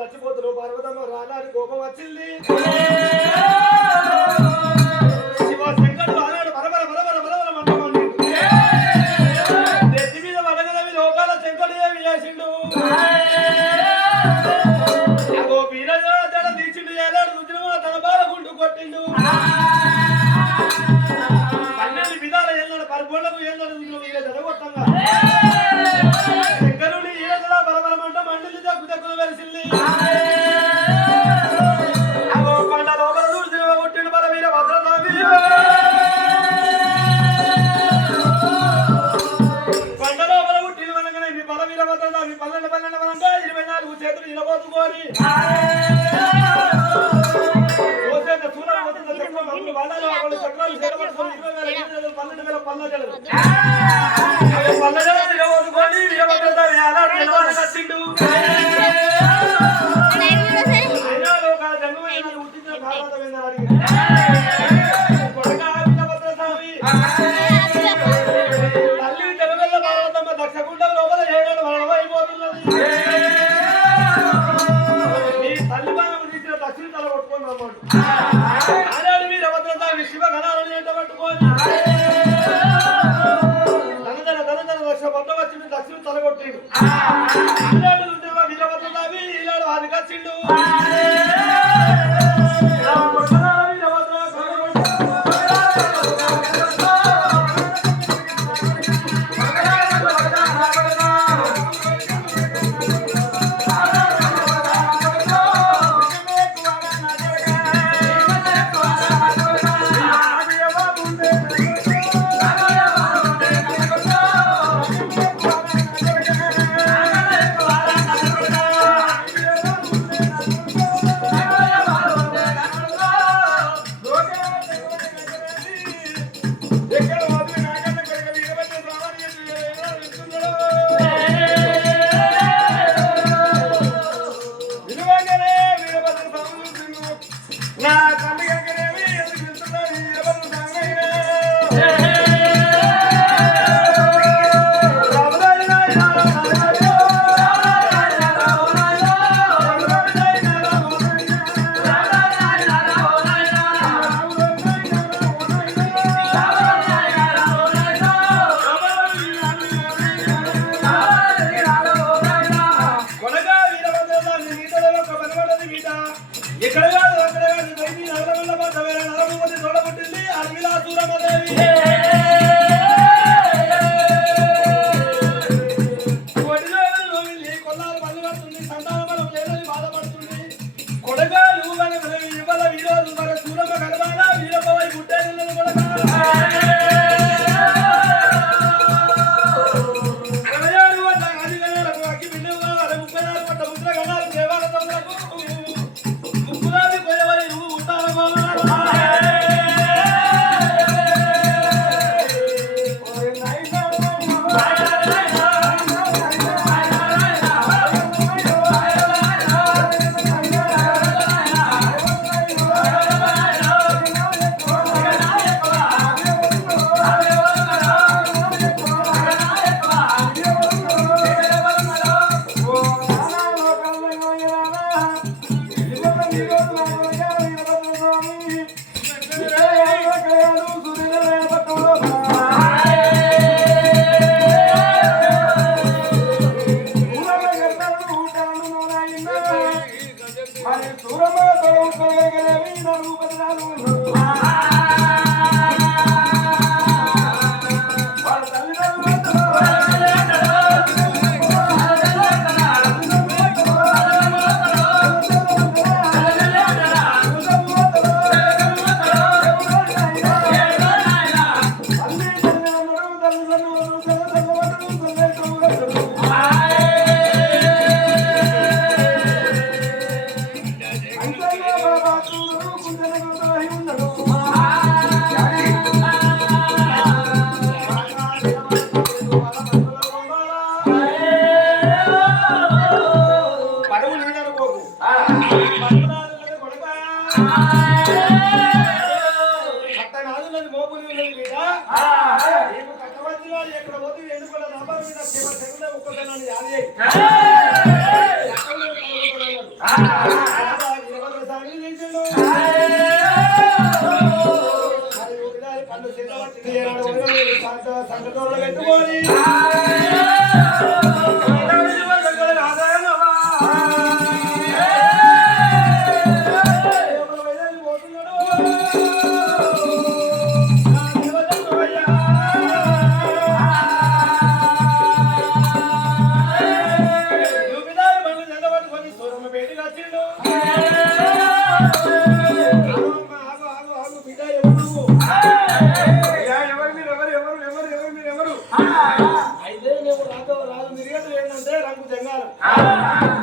చచ్చిపోతున్నావు పార్వతమ్మ రానాడు కోపం వచ్చింది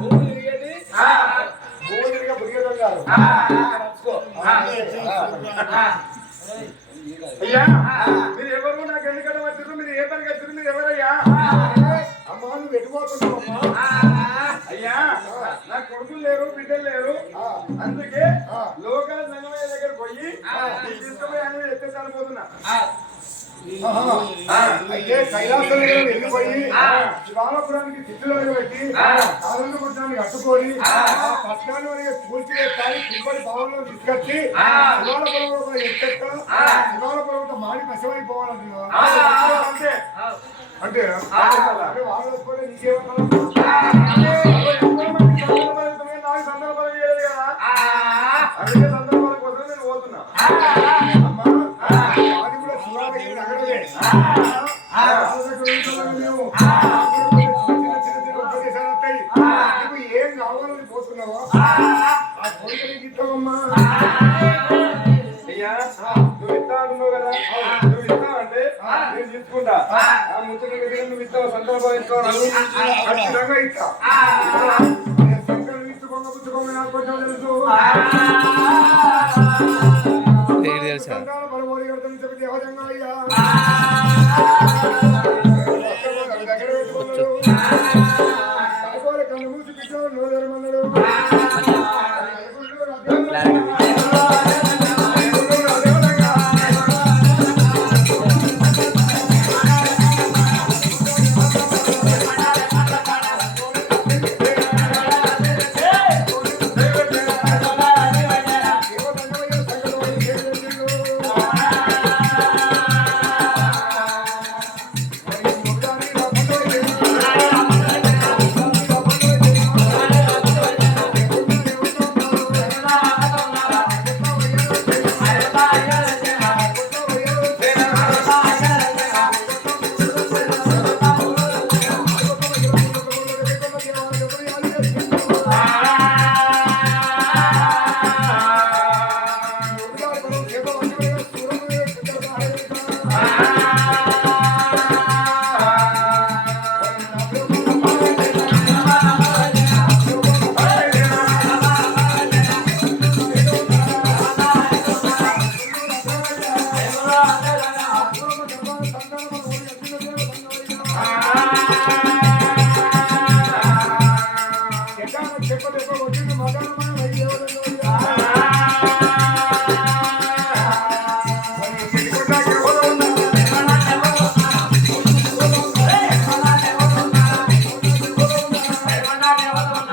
భూమి తిరిగేది భూమి తిరిగే బురిగేటోళ్ళు కాదు. అయ్యా మీరు ఎవరు నాకు ఎందుకంటే వచ్చారు మీరు ఏ పనికి వచ్చారు మీరు ఎవరయ్యా అమ్మా నువ్వు ఎటుపోతున్నావమ్మా? అయ్యా నాకు కొడుకులు లేరు బిడ్డలు లేరు అందుకే లోకల్ సంగమయ్య దగ్గర పోయి తీసుకుపోయి అని ఎత్తేసాను పోతున్నా అయితే కైలాసం వెళ్ళిపోయి శివాలపురానికి తిట్టులో పెట్టి ఆనందపురానికి అట్టుకొని ఆ పట్టణాన్ని మనకి పూర్తి ఎత్తాలి తిరుపతి భవనంలో తీసుకొచ్చి శివాలపురం ఎత్తెక్క శివాలపురం మాడి పశమైపోవాలంటున్నావా? అంతే అంటే వాళ్ళు వస్తే నీకేమన్నా నాకు సందర్భాలు చేయలేదు కదా అందుకే సందర్భాల కోసం నేను పోతున్నా అమ్మా అది కూడా శివాలయం నగరమే. నువ్వు ఏం కావాలని పోతున్నావా ఆ కోరికలు ఇస్తావమ్మా. అయ్యా నువ్వు ఇస్తా అంటున్నావు కదా నువ్వు ఇస్తావు అంటే నేను తీసుకుంటా ఆ ముచ్చట నువ్వు ఇస్తావు సందర్భం ఇస్తావు ఖచ్చితంగా ఇస్తా. సంకల్పం ఇచ్చుకోగా పుచ్చుకోగా నాకు కొంచెం తెలుసు. బలబోడి కడతాను చెప్పి దేవజంగా అయ్యా దగ్గర పెట్టుకున్నాడు. కళ్ళు మూసి పిచ్చాడు నోదరమన్నాడు.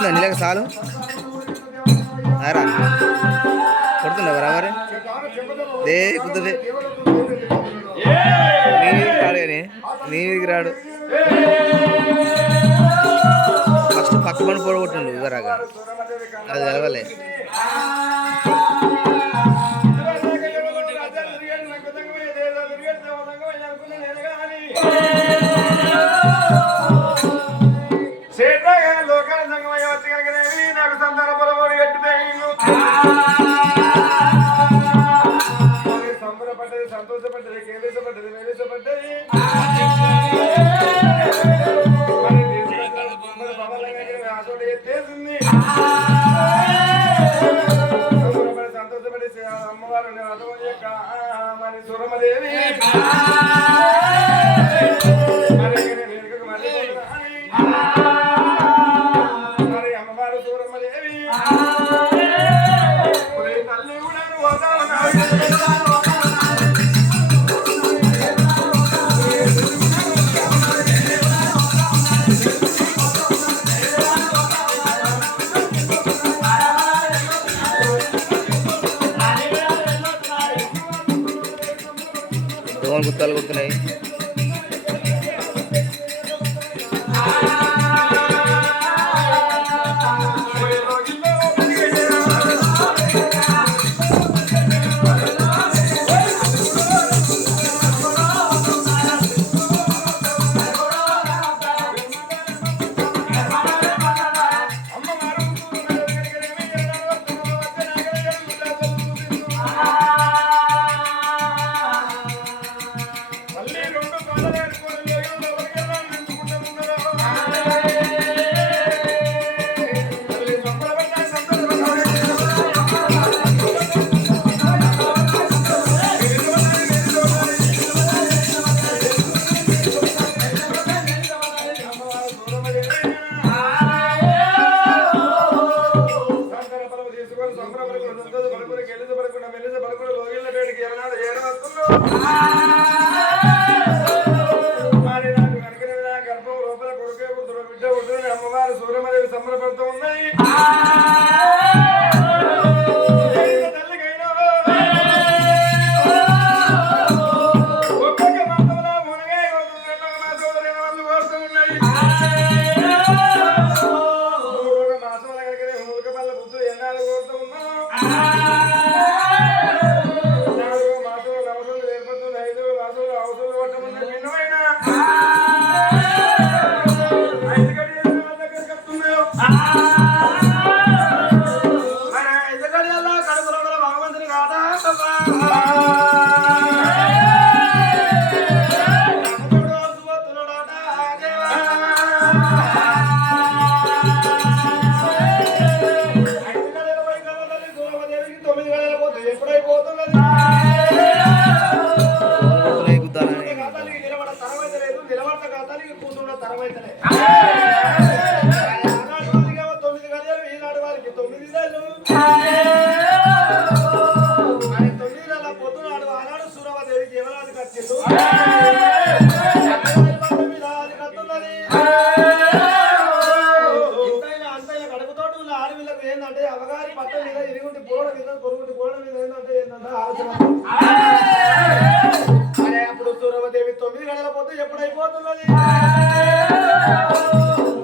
నీళ్ళకి చాలు రా కొడుతున్నావు బరాబరే దే కుదురే నీ రాడు కానీ నీకు రాడు ఫస్ట్ పక్క పని పొడగొట్టిండు ఇవరాగా అది కలవలే లోకాల సంగమయ్య వచ్చి కనుకనేవి నాకు సంతాన బలబోడి సంబరపడ్డది సంతోషపడ్డది కేలేసపడ్డది వేలేసపడ్డది ఎత్తేసింది సంతోషపడి అమ్మవారు యొక్క మరి సురమదేవి మరి అమ్మవారు సురమదేవి తల్లి కూడా దోమలు గుత్తాలు కొడుతున్నాయి. మళ్ళీ అప్పుడు సూరవదేవి 9 గంటల పొద్దు ఎప్పుడైపోతున్నది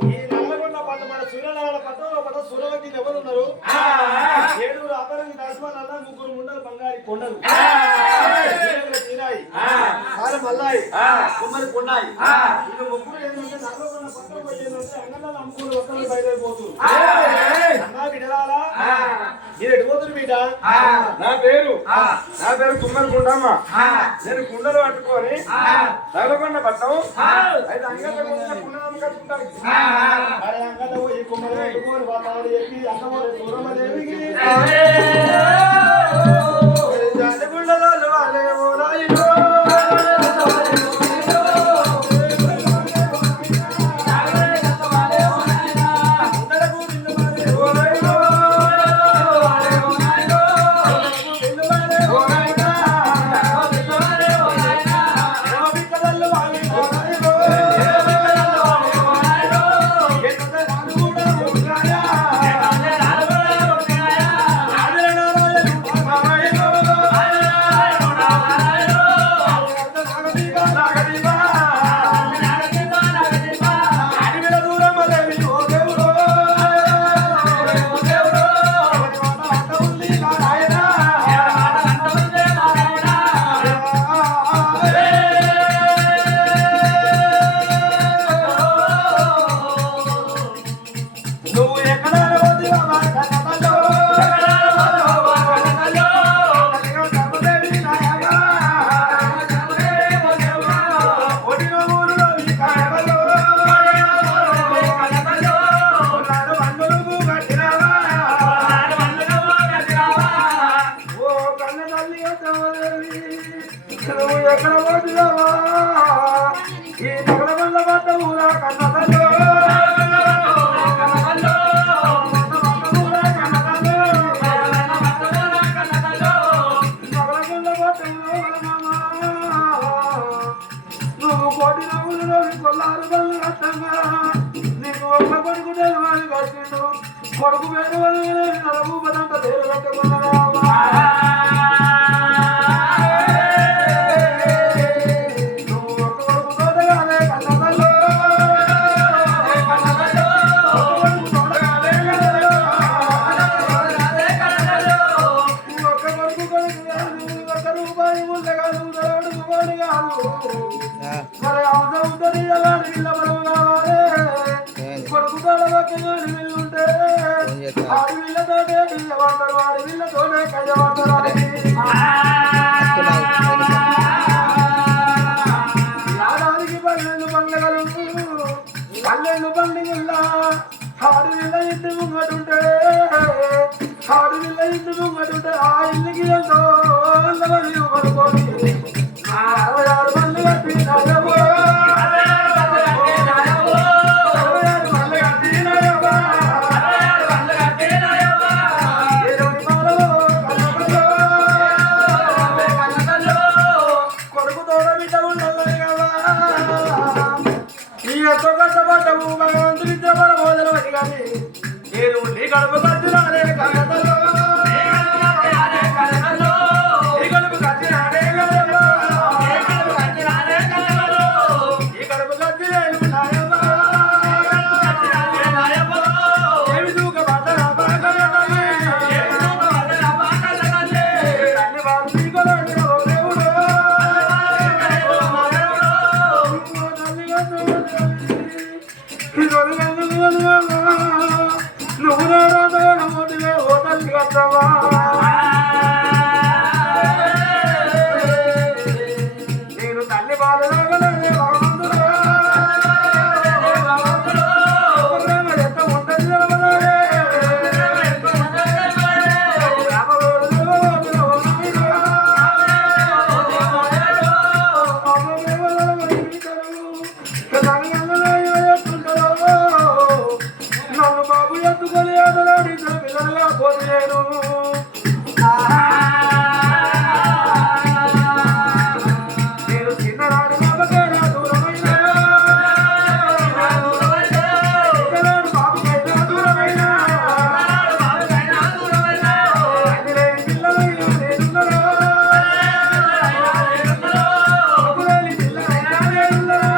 ఈ నల్లగొండ పట్టు మన సూర్యనారాయణ పట్టణంలో పట్ట సూరవతి ఎవరున్నారు 7 అపరంగి దాసమాలన్న 3 ముండలు బంగారి కొండలు తీరాయి మల్లాయి కుమ్మరి కొన్నాయి ఇక 3 ఏంటంటే నల్లగొండ పట్టణం ఏంటంటే అంగళ్ళ అమ్ముకుని ఒక్కరు బయలుదేరిపోతు అన్నా బిడలాలా మీరు ఎడిపోతురు బిడ్డ నా పేరు కుమ్మరి కుండమ్మ. నేను కుండలు పట్టుకొని నల్లగొండ పట్టం అయితే అంగళ్ళ కుండలు కట్టుకుంటాను. అరే అంగళ్ళ పోయి కుమ్మరి పట్టుకొని వాళ్ళు చెప్పి అన్నమూరి సూరమ్మదేవికి జాతిగుండలు వాళ్ళేమో రాయిలో ఎక్కడ పోతున్నావా ఈ నగల వల్ల పడ్డ ఊరా కన్నదల్లో నువ్వు కోటి నవ్వులు కొల్లారు బళ్ళు కట్టంగా నీకు ఒక్క కొడుకు వాడి కట్టిండు కొడుకు వేరు నలుగు పదంట పేరు కట్టుకున్నావా మరి అవుతుంది వీళ్ళుంటే ఆడి వీళ్ళతోనే కయ్యమంటారు ఆడి వీళ్ళతోనే కయ్యమంటారు ఏడాదికి 12 పండుగలు 12 పండుగల్లా ఆడి వీళ్ళ ఇంటి ముంగటుంటే ఆడి వీళ్ళ ఇంటి ముంగటుంటే ఆ ఇంటికి ఎంతో పడుకోని 66 మంది కట్టి కొడుకు తోడ బిడ్డ ఉండదు కదా ఈ యొక్క కష్టపడ్డము భగవంతుడి మన భోజనం అని కానీ నేను ఉండి కడుపు కట్టినానే కథలో ఈ కడుపు కట్టినానే కథలో ఈ కడుపు కట్టి నేను ఏమి దూక పడ్డా అన్ని వాళ్ళు దేవుడు ఈ రోజు నన్ను బాబు ఎత్తుకొని అతలాడి పిల్లలుగా పోతేను నేను చిన్ననాడు బాబకైనా దూరమైనా చిన్ననాడు బాబుకైనా దూరమైనా అదిలేని పిల్లలైనా నేనున్నరా బాబులేని పిల్లలైనా నేనున్నరా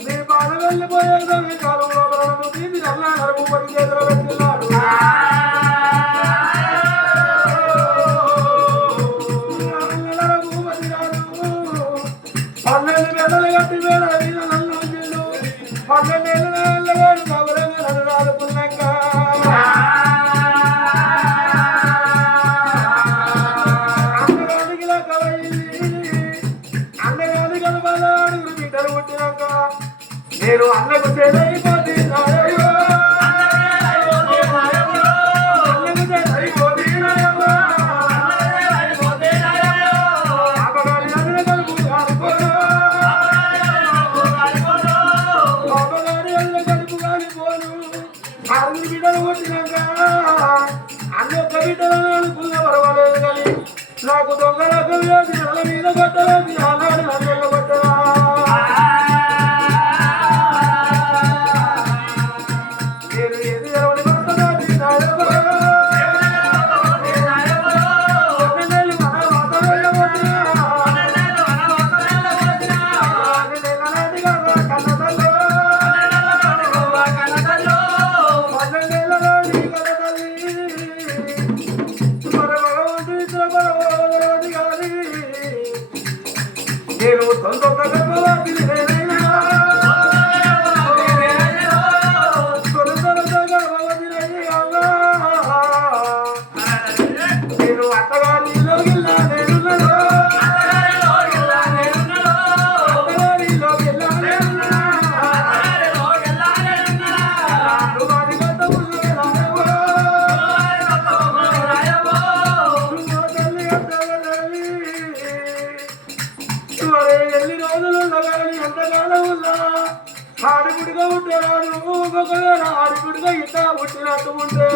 నీ బాధ వెళ్ళిపోయేదో నీ కాలంలో తీసి నల్లా నడుపు పడి చేతిలో పెట్టిన్నాడు పన్నెండు వేళలు కట్టి వేళ మీద నన్ను ఉంచిండు 12 ఏళ్ళ వెళ్ళగాడు కబురంగా నన్ను రాదుకున్నాక నేను అన్నకు చేదైపోతే బిడ్డలు కొట్టినాక అన్నొక్క బిడ్డలను అనుకున్న పర్వాలేదు కానీ నాకు దొంగలకు వ్యాధి నెల మీద కొట్టలేదు ఆనాడు నన్ను కొట్టరా నేను తొందరగా గర్భవతిని నేనైనా తొందరగా గర్భవతిని నేను అత్తగారిలో గిల్లా నేనున్నదా అత్తగారిలో గిల్లా నేనున్నా వారి గత ఎన్ని రోజులు ఉండగాని ఎంతకాలం ఉన్నా ఆడిపుడిగా ఉంటాడు ఒకవేళ ఆడిపుడిగా ఇట్ట పుట్టినట్టు ఉంటే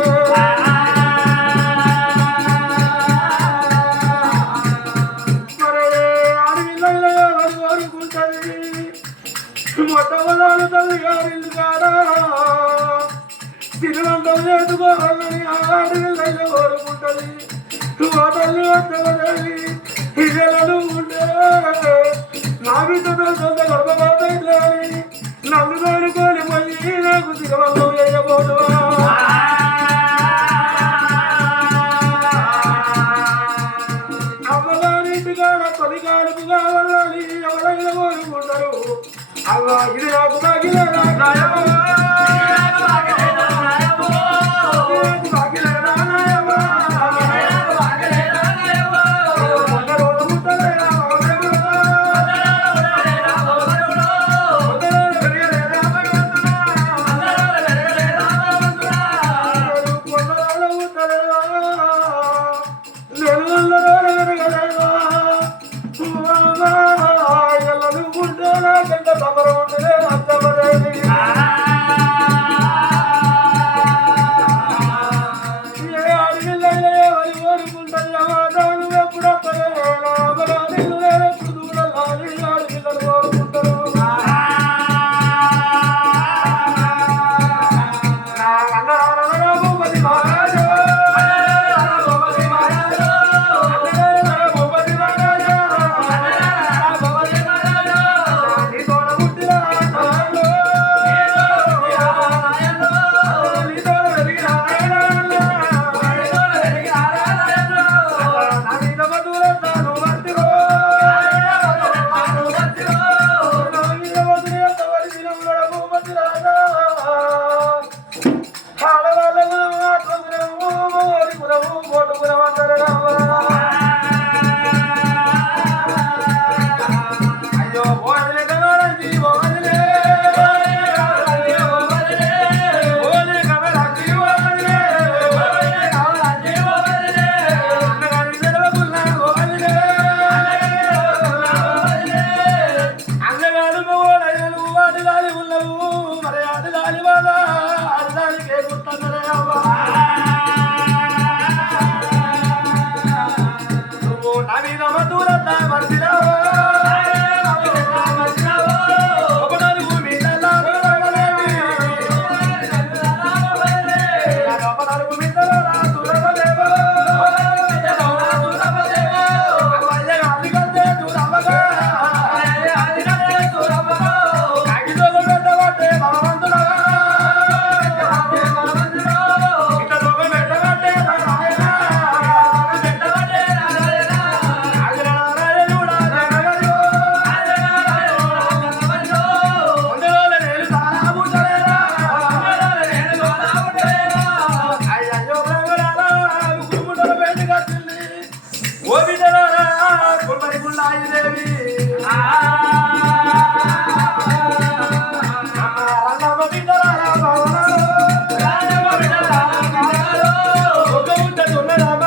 మరి ఆడపిల్ల కోరుకుంటుంది మొట్టమొదలు తల్లి గారి కాడా తిరువంతం చేసుకోవాలని ఆడపిల్ల కోరుకుంటుంది ఓ తల్లి వద్దవదని పిల్లలు ఉంటే నా బిడ్డతో సొంత గర్భపాతైతే నన్ను తోడుకొని పోయి నాకు తిరవంతం చేయబోదు అమ్మగారింటికాడ తొలి కాలుపు కావాలని ఎవరైనా కోరుకుంటారు అవ్వ ఇది నాకు బాగిలేదా ఉంటే నాకంటే సమరం ఉంటే అర్థమలేదు సాయిదేవి రామ బిడ్డలారా ఒక ముద్దతున్న రామ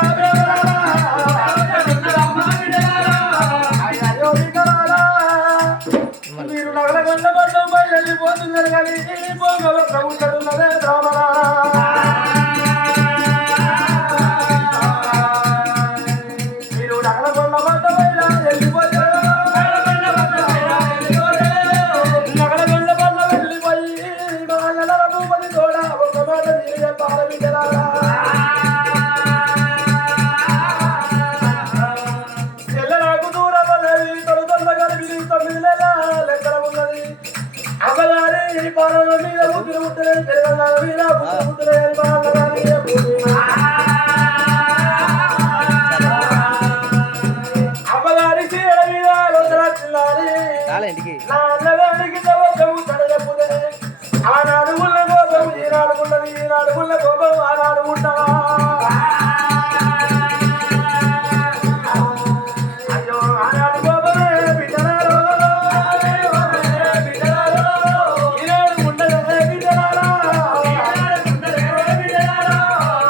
అయ్యో బిడ్డలారా మీరు నగలగొండ పడ్డం పై వెళ్ళిపోతున్నారు కానీ పోగవ ప్రభుత్వన్నదే రామరా మీరు నగలగొండ పడ్డ పై వెళ్ళిపోయారు నగలగొండ పడ్డ వెళ్ళిపోయి మా భూపతి తోడ ఒక మాట మీరు చెప్పాలి బిడ్డలారా ఎల్లరాకు దూరం అనేది తొలుతొల్ల కలిపి 9 నెలల లెక్కల ఉన్నది అమ్మగారి పాలన మీద ముద్దులు ముద్దులే తెలంగాణ మీద ముద్దులే అమ్మగారి చీర మీద వదలచ్చిల్లాలి నా అన్నగారికి చెప్పుదే ఆనాడు ఉన్న కోపం ఈనాడు ఉన్నది ఈనాడు ఉన్న కోపం ఆనాడు ఉంటావా అయ్యో ఆనాడు కోపమే బిడ్డలారో ఈనాడు ఉండదే బిడ్డలారా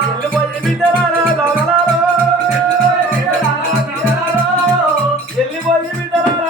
వెళ్ళిపోయి బిడ్డలారా గమనాలో వెళ్ళిపోయి బిడ్డలారా